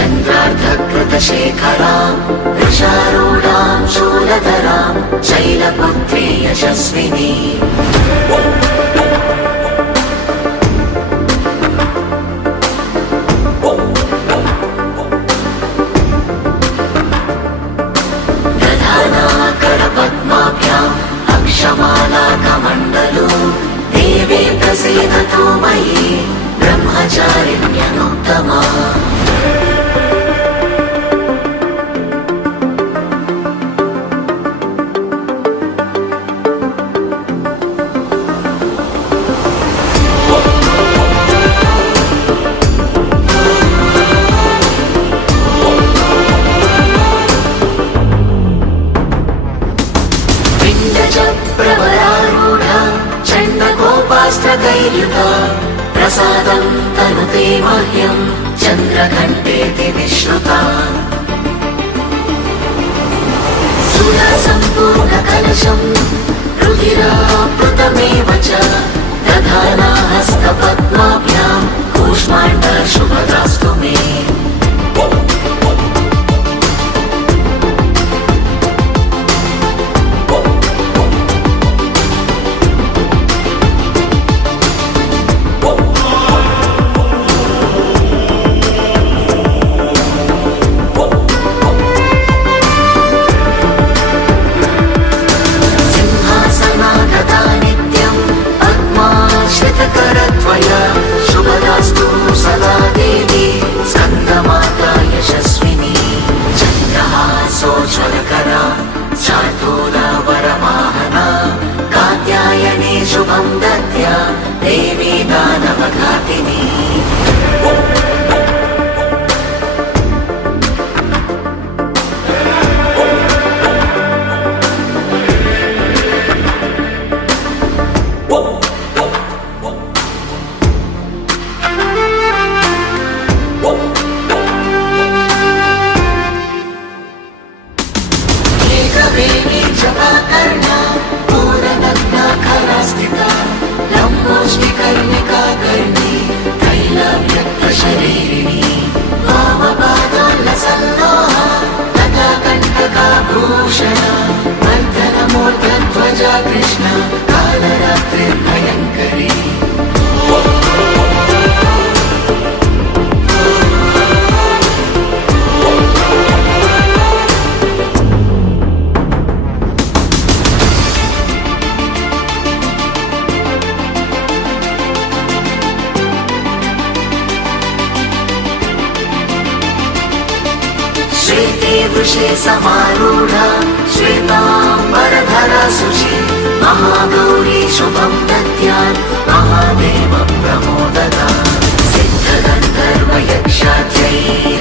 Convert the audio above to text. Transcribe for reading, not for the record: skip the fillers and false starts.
चन्द्रार्धकृतशेखरां वृषारूढां शूलधरां शैलपुत्री यशस्विनी पद्माभ्याम् अक्षमालाकमण्डलो देवी प्रसीदतु मयि ब्रह्मचारिण्यनुत्तमा प्रवरारूढा चण्डकोपास्त्रकैर्युता प्रसादं तनुते मह्यं चन्द्रघण्टेति विश्रुता सुरसम्पूर्णकलशं रुधिराप्लुतमेव च दधाना हस्तपद्माभ्यां कूष्माण्डशुभदास्तु मे शुभदास्तु सदा देवी स्कन्दमाता यशस्विनी चन्द्रहासोज्ज्वलकरा चार्दूलवरवाहना कात्यायनी शुभं दद्या देवी दानवघातिनी एकवेणी जपाकर्णा पूर्णनग्नाखरास्थिता लम्बोष्टिकर्णिका कर्णी तैलव्यक्तशरीरिणी वामपादोल्लसल्लोहा तथा कण्टकाभूषणा वर्धनमूर्धध्वजा कृष्णा कालरात्रिर्भयङ्करी श्वेते वृषे समारूढा श्वेताम्बरधरा शुचि महागौरी शुभं दद्यात् महादेव प्रमोददा सिद्धगन्धर्वयक्षाद्यै